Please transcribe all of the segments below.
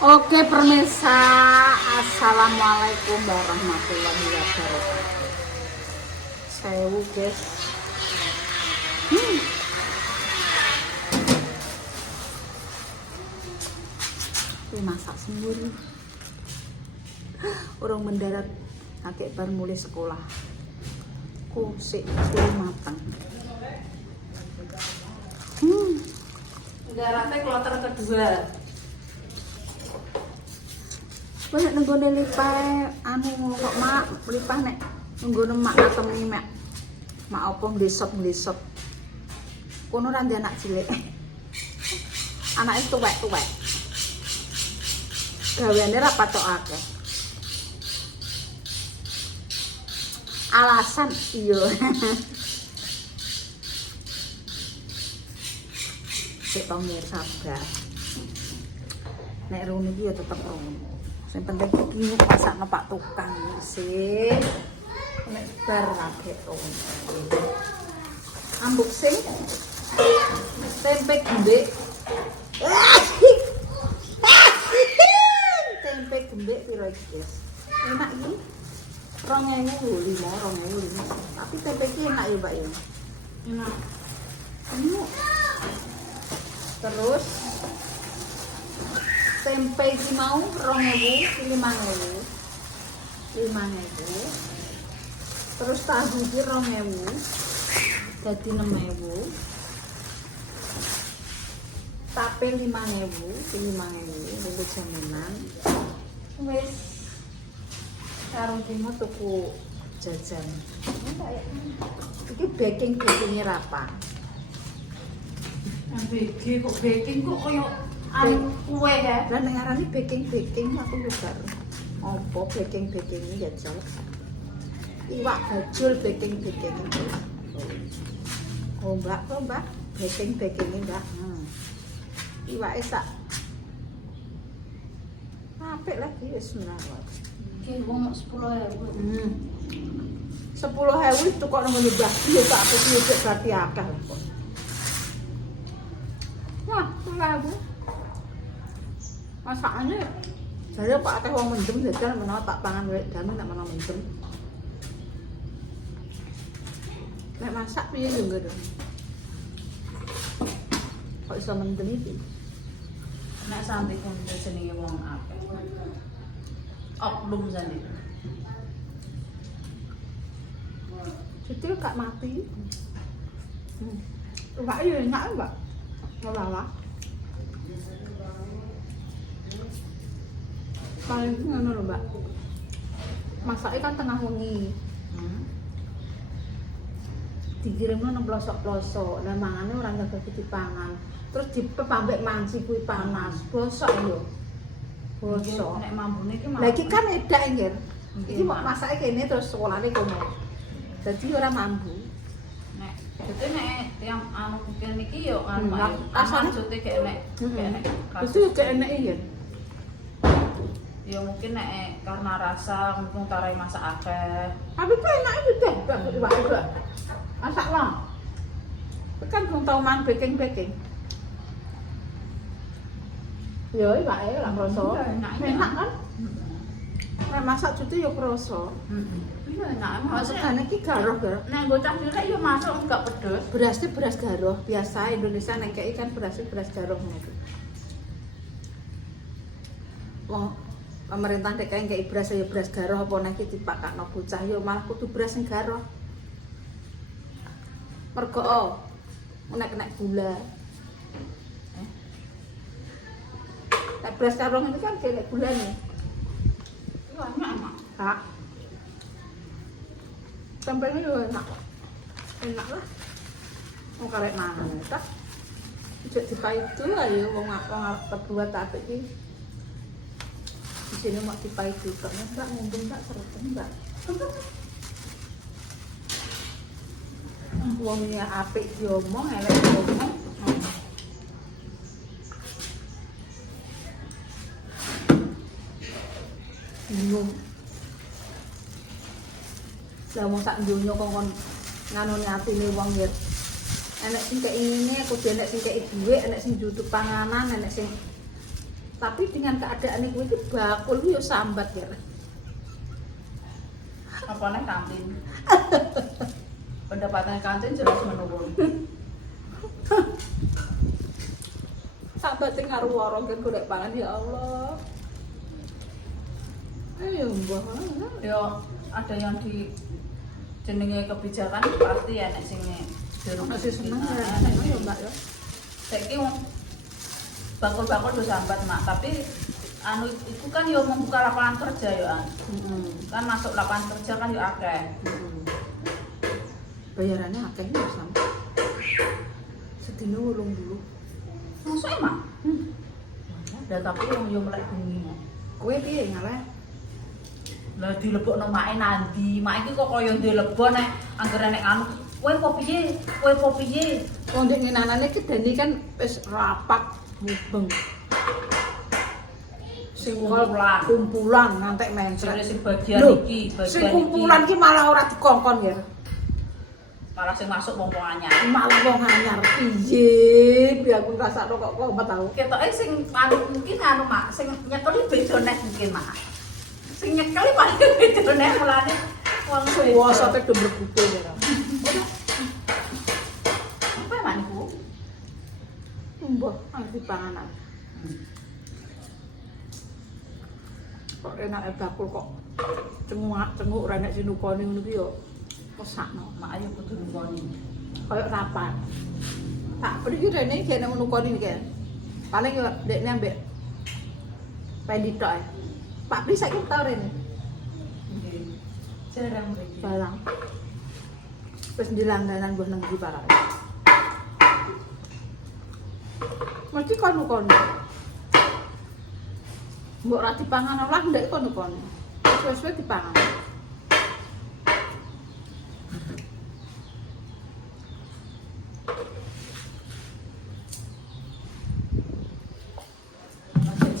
Oke pemirsa, assalamualaikum warahmatullahi wabarakatuh. Sewu guys. Ini masak sendiri. Orang mendarat, kakek baru mulai sekolah. Kusik matang. Mendaratnya kloter kedua. Banyak nenggone lipai anu kok mak lipah nek nenggone mak ngatemni mak opo nglesot. Kono ra ndek anak cilik. Anake tuwek-tuwek. Gaweane ra patok akeh. Alasan iya. Sik pamir sabar. Nek rene iki ya tetep rene. Sing penting iki pasakno Pak Tukang sih. Nek bar kabeh rene. Ambuk sing tempe gembek. Tempe gembek piro iki, Guys? Enak iki. 2.005. Tapi tempe iki enak ya, Mbak ya. Enak. Enak. Terus tempe iki mau 2.000, 5.000. Terus tahu iki 2.000. Dadi 6.000. Tape 5.000, 5.000 untuk jaminan. Wis karo dino tuku jajan. Iki baking-bakingnya rapa? Baking kok koyo anu kue ya. Lah nek ngarani baking aku juga. Apa baking iki ya jal. Iwak bajul baking itu. Oh mbak, baking ini mbak. Iwake sak apik lagi wis menawa. Iki wong 10.000. 10.000 itu kok nang nyebah ya tak iki berarti akeh kok. Wah, 10.000. Masakane saya Pak akeh wong mendem jajan menawa tak pangan wek dami nek menawa mendem. Nek masak piye yo nggo dong. Kok iso mendem iki? Nek sampe kon jenenge wong akeh. Oknum jane. Cutil gak mati. Mbak yo enak mbak. Ngelala. Paling ngono lho mbak. Masaknya kan tengah wengi. Dikirimno nang plosok-plosok. Lah mangane ora ngerti dipangan. Terus dipambek manci kuwi panas. Bosok yo. Bosok. Nek mambune iki Lah iki kan edak nggih. Iki mau masake kene terus sekolahane kono. Dadi ora mambu. nek dite nek yang anu kuken iki yo anu Asane maksudnya kayak nek Itu kayak enak ya. ya mungkin nek karena rasa mungkin tarai masak akeh. Tapi kok enak itu deh, Mbak juga. Masak lah. Kan belum tahu man baking. Ya, Mbak lah kroso. Enak Kan? Nek masak cuti ya kroso. Iya enak. Maksudnya iki garoh. Nek bocah cilik yo masuk enggak pedes. Berasnya beras garoh. Biasa Indonesia nek kayak ikan beras garoh ngono. Wong pemerintah DKI kayak beras ya beras garoh apa nek iki dipakakno bocah yo malah kudu beras sing garoh. Mergo nek gula. Nek beras garoh itu kan kayak gula nih. Iya enak. Kak. Tempenya juga enak. Enak lah. Mau karek mana tak? Cek dipaitu lah ya wong arep terbuat apik iki. Di sini mau dipaitu kok enggak ngomong enggak serem enggak. Wongnya apik diomong elek diomong. Bingung. Lah wong sak donya kok nganune atine wong ya. Enek sing keingine kudu enek sing kei dhuwit, enek sing jutuk panganan, enek sing Tapi dengan keadaan iku iki bakul yo sambat ya. Apa nih kantin? Pendapatan kantin jelas menurun. Sambat sing ngaruh-waro kan golek pangan ya Allah. Ayo mbah. Yo ada yang di jenenge kebijakan pasti ya nek sing Masih seneng ya, ya Mbak ya. Saiki bakul-bakul do sambat mak, tapi anu itu kan yo membuka lapangan kerja yo an. Kan masuk lapangan kerja kan yo akeh. Bayarannya akeh ya sama. Sedina 80. Masuk emang? Dan tapi yo melek bengi. Kowe piye ngalah? Lah dilebokno make nandi. Mak iki kok kaya dilebok nek anggere nek anu kowe apa piye? Kowe apa piye? Wong ndek ngenanane ki dene kan wis rapat mubeng. Sing kumpulan ngantek mencret. Jare sing bagian Loh, iki, sing bagian kumpulan iki ki malah ora dikongkon ya. malah sing masuk wong-wong anyar. Malah wong anyar piye? Biar aku ngrasakno kok tahu. Ketoke sing anu mungkin anu mak, sing nyekeli beda nek mungkin mak. Sing nyekeli paling beda nek mulane wong Puasa teh do mlebu ya. apa ya maniku? Mbah, anti panganan. Kok enak bakul kok cenguk ora nek sinukoni ngono ki yo kesakno. Mak ayo kudu nungoni. Kayak rapat. Tak pergi rene jane nukoni iki. Paling yo dekne ambek pendi tok ae. Pak Pri saiki tau rene. Nggih. Jarang mriki. Barang. Wis dilangganan mbah nang ndi parah. Mesti kono-kono. Mbok ra dipangan olah ndek kono-kono. Wis-wis dipangan.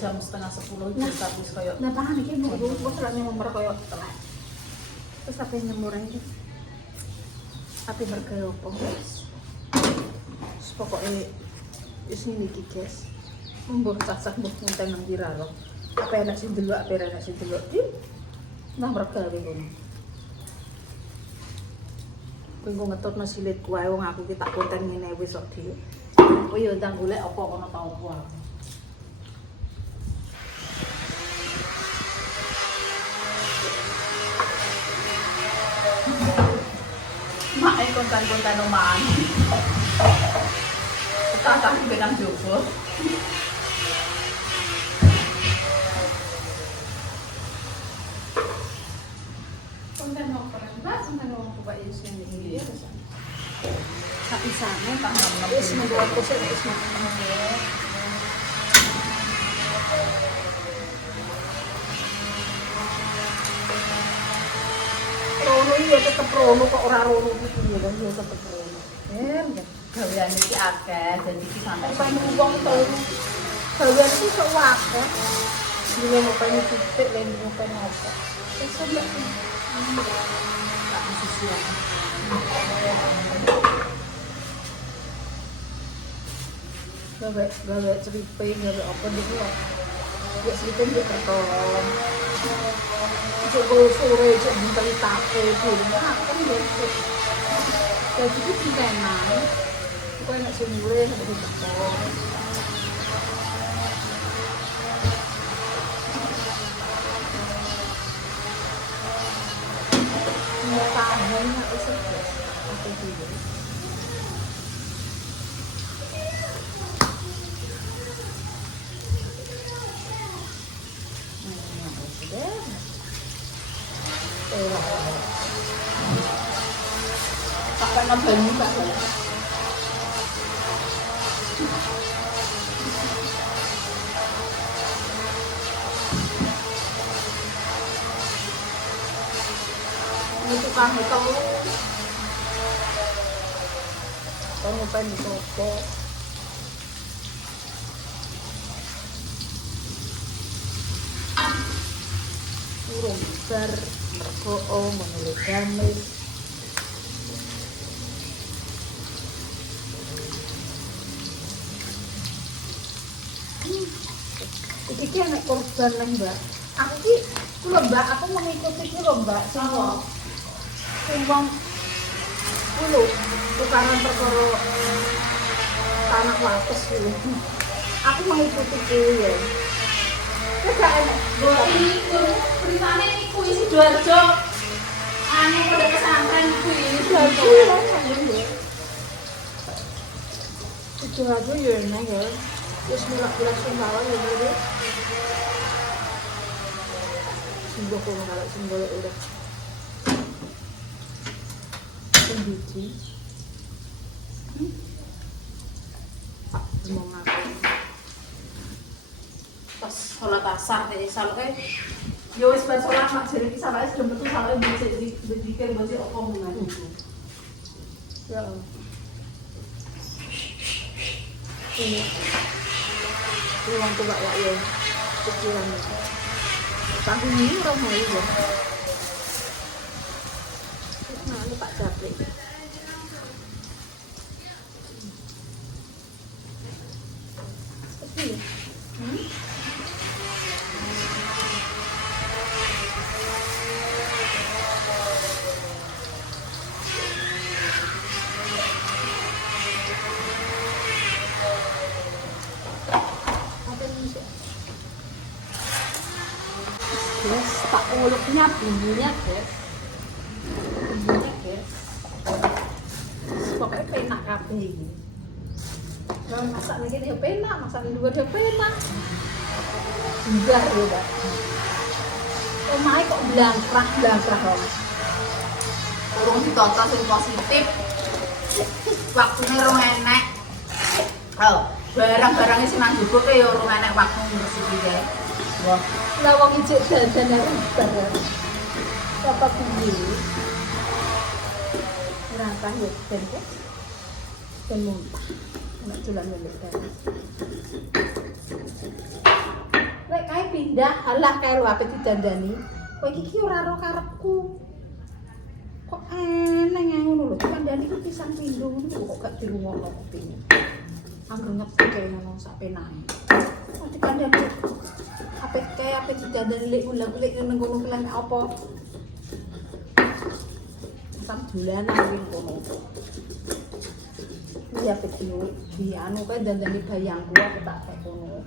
Jam setengah 10 itu tapi koyo Nah, pangan iki mbok ora nyemur koyo telat. Terus apa yang nyemur iki? Tapi bergaya opo, guys? Pokoknya wis ngene iki, guys. Mbok cacah mbok ngentek nang diraro. Apa enak sing delok, apa enak sing delok. Nang bergawe ngono. Kowe engko ngetutno silit kuwi wong aku ki tak konten ngene wis kok dhewe. Kowe yo ndang golek apa kono ta opo. mak kontan-kontan omahan. Tak benang jowo. Konten opo Mbak? Konten opo Pak Yus yang iki ya pesan. Sak isane Tak wis membuat pesan wis Rono iya tetep rono kok ora rono iki ya kan ya tetep rono. Gawean iki akeh dan iki santai. Sampai wong telu. Gawean iki sok akeh. Dile mau pengen titik lan mau pengen apa. Wis ya. Tak sisian. Gawe ceripe gawe apa gitu lah. Ya ceripe dia kerton. Coba sore cek bintang tape pun kan biasa. Jadi itu pintenan. Kau nak semule nak ditekor. Mau tahan nak usah apa dulu. Pakai nambah ini Pak. Ini tukang itu. Kamu pengen toko. Urung bar mergo menurut damai. iki nek korban nang Mbak. Aku ki lho Mbak, aku mengikuti ki lho Mbak, sing wong kulo tukaran perkara tanah wates kuwi. Aku mengikuti kuwi ya. Wis gak enak. Ini beritanya ini kuis Sidoarjo. Anu pada pesantren kuis Sidoarjo. Sidoarjo ya enak ya. Wis mulak-mulak Sumbawa ya Mbak. Sumbawa kok kalau Sumbawa udah. Sendiri. Pak mau ngapain? Pas sholat asar tadi salahnya yo wis bar sholat mak jare iki salahnya sudah betul salahnya bisa dipikir bahasa apa ngomong itu. Ya. Ini. Ruang coba ya. Pikiran itu. Tapi ini orang mau ya. Nah, ini Pak Japri. Seperti ya. Guys, tak uluknya bumbunya guys. Bumbunya guys. Pokoknya penak kabeh iki. Kalau masak lagi dia penak, masak di luar dia penak. Juga ya, Mbak. Omahe kok blangkrah kok. Urung ditata sing positif. Waktune rong enek. Oh, barang-barangnya sing nang jupuk ya urung enek waktu ngurus iki. Wah, Lah wong ijik dandan bareng. Apa piye? Rangkah yo ben kok. Ben muntah. Nek dolan melek kan. Lek kae pindah, halah kae lho ape didandani. Kowe iki ora ro karepku. Kok eneng ngono lho, kandhani ku pisan pindho ngono kok gak dirungokno kuping. Angger ngepe ngono sak penae. Kok dikandhani ape didandani lek ulang-ulik nang kono kelan apa? Sam dolanan iki kono. Iya betul, di anu kae dandani bayangku aku tak kek kono.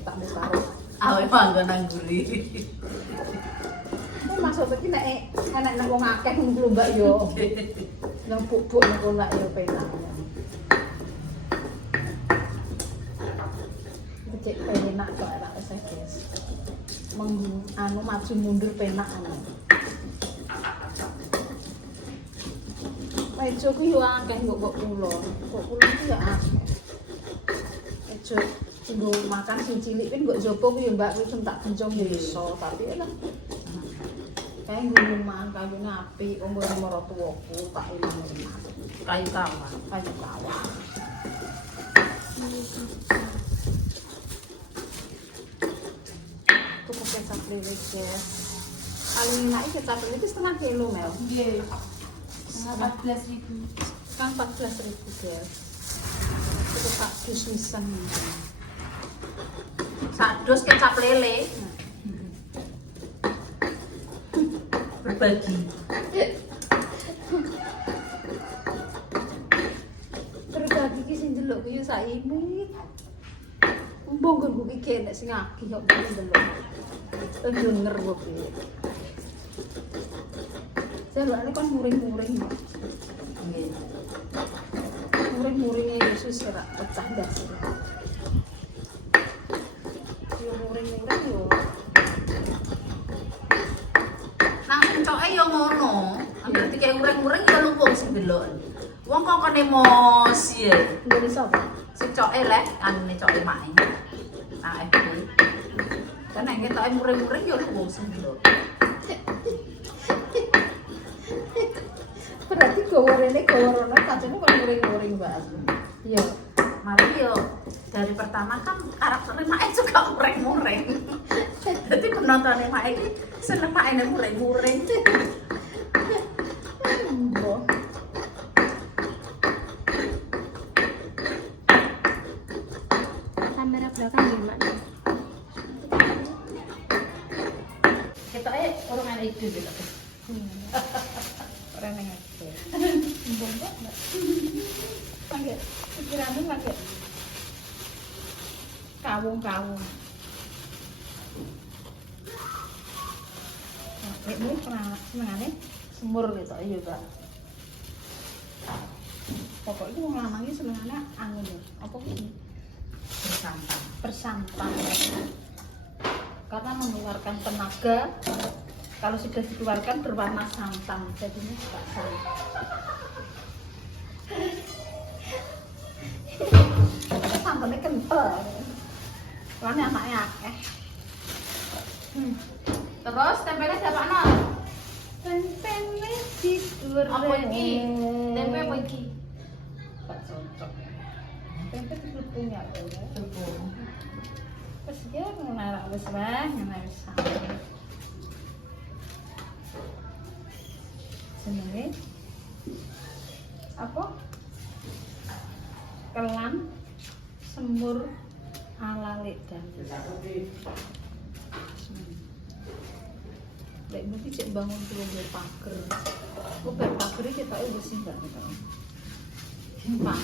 Tak mau karo. awe manggon nang guri. Maksud iki nek enek nang wong akeh ngono Mbak yo. Nang bubuk nang kono yo penak. Cek penak kok enak wis guys. Anu maju mundur penak anu. Meja ku yo akeh kok kula. Kok kula iki ya akeh. Meja nggo makan sing cilik kan kok jopo ku yo Mbak ku tak bencong yo iso, tapi lah. Kayak ngomong kayune apik, umur maratuwaku tak eling-eling. Kayu kawah. Kayu kawah. Tuku kecap lele guys. Paling enak kecap lele itu setengah kilo Mel. Nggih. 14.000. Kan 14.000 guys. Itu tak dus-dusan. Sak dus kecap lele. Berbagi. Berbagi ki sing ndelok ku yo saiki. Mbok nggo iki nek sing akeh kok ndelok. Denger kok piye. Jalane kon muring-muring. Nggih. Muring-muringe Yesus ora pecah ndas. Yo muring-muring yo. Nang encoke yo ngono. Angger dikek ureng-ureng yo luwung sing delok. Wong kok kon emosi ya. Dari sapa? Sing coke leh anune coke mae. Nah, FB. Kan nek ketoke muring-muring yo luwung sing delok. Berarti gawa rene gawa rono kancane kok muring-muring Mbak. Iya. Mari yo dari pertama kan karakternya Mae juga muring-muring. Jadi penontonnya Mae ini seneng Mae ini muring-muring. Mbok. Kamera belakang ya. Kita orang ana ide gitu. Orang yang ada. Bongkok enggak? Pakai pikiranmu pakai kawung-kawung. Nek mu senengane semur gitu ya, Kak. Pokoknya wong lanang iki senengane anu lho, apa kuwi? Bersantai. Karena mengeluarkan tenaga, kalau sudah dikeluarkan berwarna santan, jadinya juga santan. Santannya kental, soalnya anaknya akeh. Terus tempenya siapa no? Tempenya digoreng. Apa iki? Tempe apa iki? Gak cocok. Tempe digoreng ya, Tepung. terus dia ngenarak wis wae, ngenarak sampe. Jenenge apa? Kelan semur ala Lekdan. Lek mesti cek bangun tulung pager. Kok bar pager iki ketoke wis singkat to. Simpang.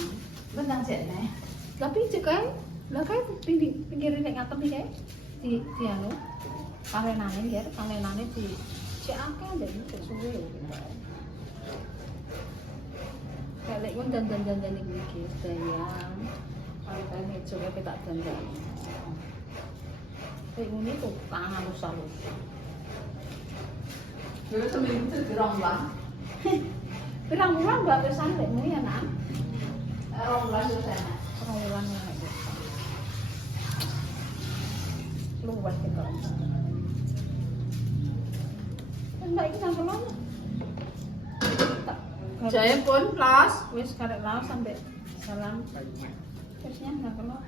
Benang jene. Tapi cek kae, lah kae pinggir nek ngatem iki kae di anu. Kalenane ya, kalenane di cek akeh ndek cek suwe lho. Kayak pun dandan-dandan iki dayang. Kayane coba tak dandan. Kayak ngene tuh tangan halus-halus. Dulu seminggu itu diromlah. Pirang-pirang mbak pesan lek muni ya nak. Romlah itu sana. Perang ya nek. Luwes kita. Mbak iki sampe mana? Jaya pun plus. Wis karek laos sampai salam. Terusnya enggak kena.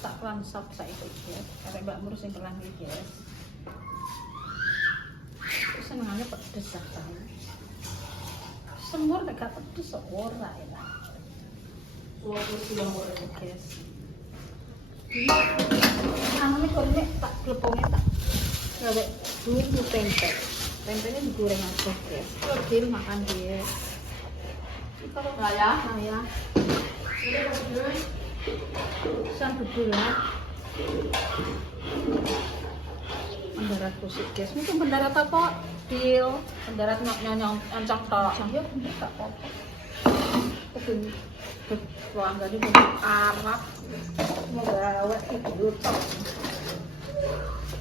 Tak kelan sop saiki ya. Karek Mbak Mur sing kelan iki ya. Senengane pedes sakjane. Semur nek gak pedes kok ora ya. Wong kilo goreng. Guys. Anane kok nek tak glepone tak gawe bumbu tempe. Tempenya digoreng aja, guys. Kecil makan dia. Kalau Raya. saya Ini berdua. sampai bulan mendarat kusik, guys. Mungkin mendarat apa? Pil, mendarat nyonyong ancang tok. Ya bener tak apa-apa. Kepin keluarga di bentuk Arab. Mau gawe itu tok.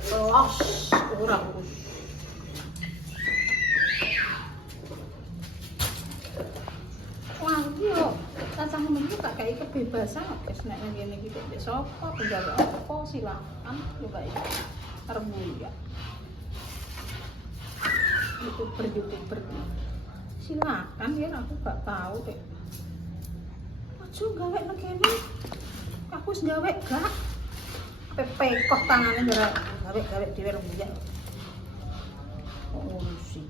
Los, kurang urus. Wah, iya, tantang menurut tak kayak kebebasan, guys. Nek ngene iki kok sapa penjaga apa silakan yo kayak termulia. YouTuber silakan ya, aku gak tahu deh. Aja gawe nang kene. Aku wis gawe gak. Pepekoh tangane gawe dhewe rembuyak. Kok ngurusi.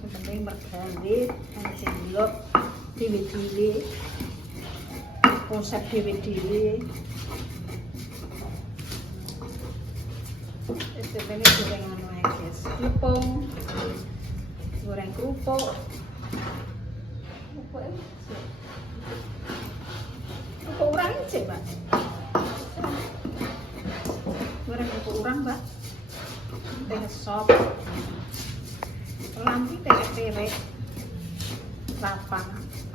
Sebenarnya mergawe sing delok dhewe-dhewe. Konsep dhewe-dhewe. Sebenarnya goreng anu ae, guys. Tepung. Goreng kerupuk. Kerupuk ini. Kerupuk urang cek, Mbak. Goreng kerupuk urang, Mbak. Teh sop. Lampi terek-terek.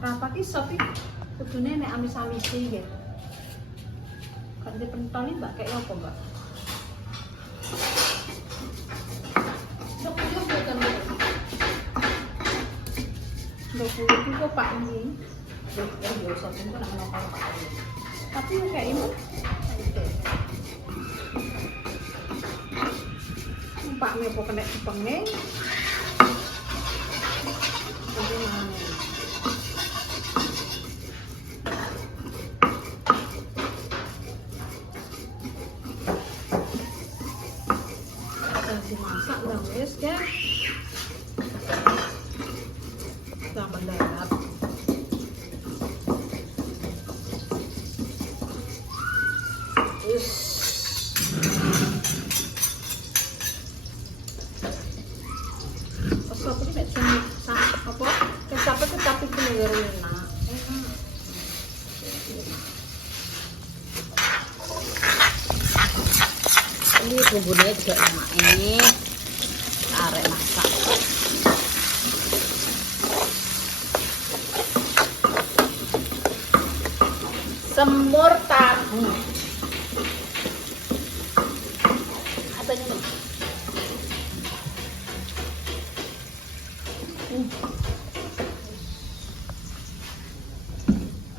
Rapa ki sop iki kudune nek amis-amisi nggih. Kan dipentol iki, Mbak, kayak apa, Mbak? Itu kok Pak ini, tapi kayak ini, Pak ini kok kena dipengeng, bagaimana? Dimasak udah wes ya. Kita mendarat. Ini bumbunya juga sama ini. Arek masak. Semur tahu. Apa ini?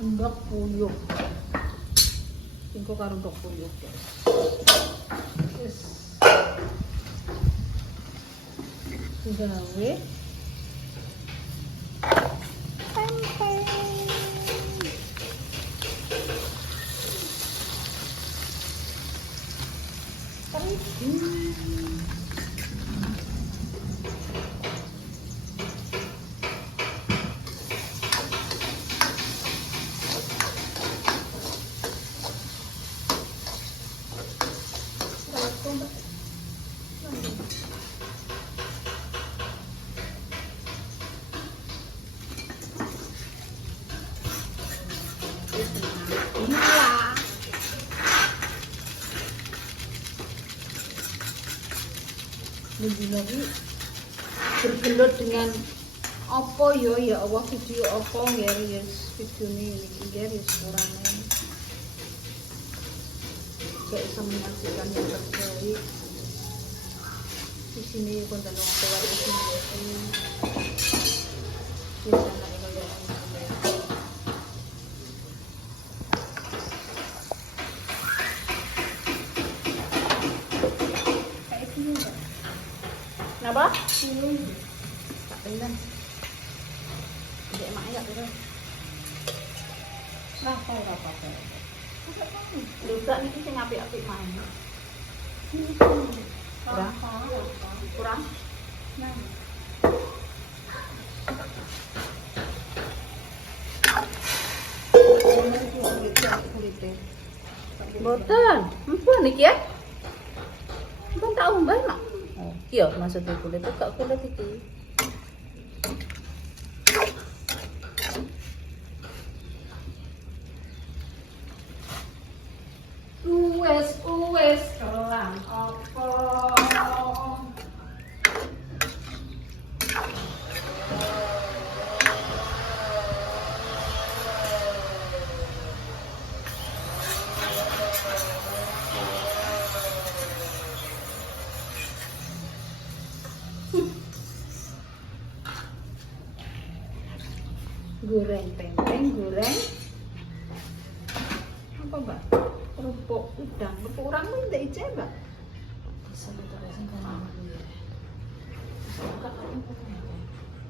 Ndok puyuh. Engko karo ndok puyuh, guys. Wis. Gawe tempe. Lagi bergelut dengan apa ya Allah video apa nggih ya video ini nggih kurangnya gak bisa menyaksikan yang terbaik di sini konten orang tua di sini di sana Kenapa? Tak pengen. Jadi emak ya terus. Apa? Ludak niki sing apik-apik main. Kurang. Nah. Boten. Empun niki ya. Empun tak umbah mak. Iya, maksudnya kulit itu gak kulit itu. Uwes kelang apa? Goreng tempe, goreng apa mbak? Kerupuk udang, kerupuk urang itu tidak ije mbak? Bisa kita rasa kan?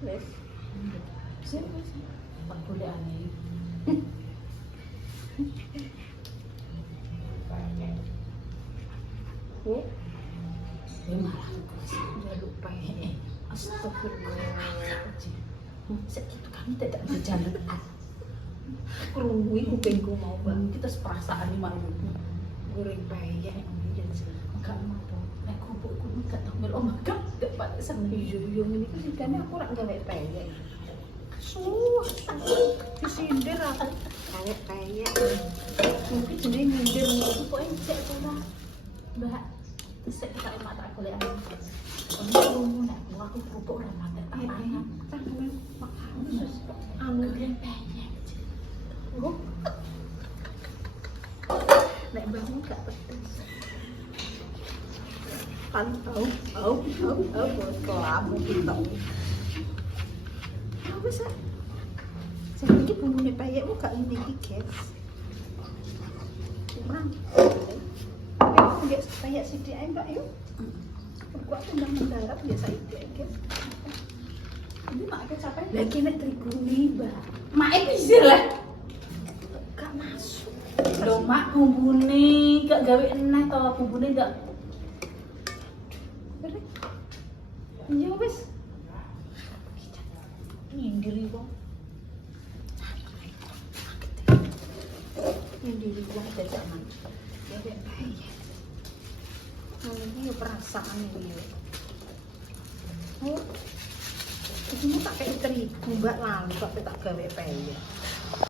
Les, siapa sih? Pak boleh aneh. Oh, ini malah udah lupa ya. Astagfirullahaladzim. Segitu kami tidak berjalan. Kerungu kupingku mau bang. Kita seperasaan nih malu. Goreng peyek enggak mau. Nek kerupukku enggak tahu mel omah gak pada sama yo ini kan ikannya aku rak gawe peyek. Disindir aku gawe peyek. Mungkin jenenge nyindir aku kok encek ora. Mbak, sik kita emak tak golek aku. Kerungu nek aku kerupuk ora mate tangan. Anu goreng peyek. Oh. Nek bangun gak pedes. Pantau, bos kamu pintar. Apa sih? Saya pikir bumbunya peyek gak ini guys. Kurang. Tapi aku nggak peyek sidik aja mbak yuk. Aku udah mendarat biasa sidik guys. Ini mak capek. Lagi nek terigu nih mbak. Mak itu lah. Gak masuk. Loh mak bumbune gak gawe eneh to bumbune gak. Iya wis. Nyindir wong. Nyindir wong jajanan. Ya wek bae. Ini perasaan ini. Oh. Ini tak kayak terigu mbak lalu tapi tak gawe peyek.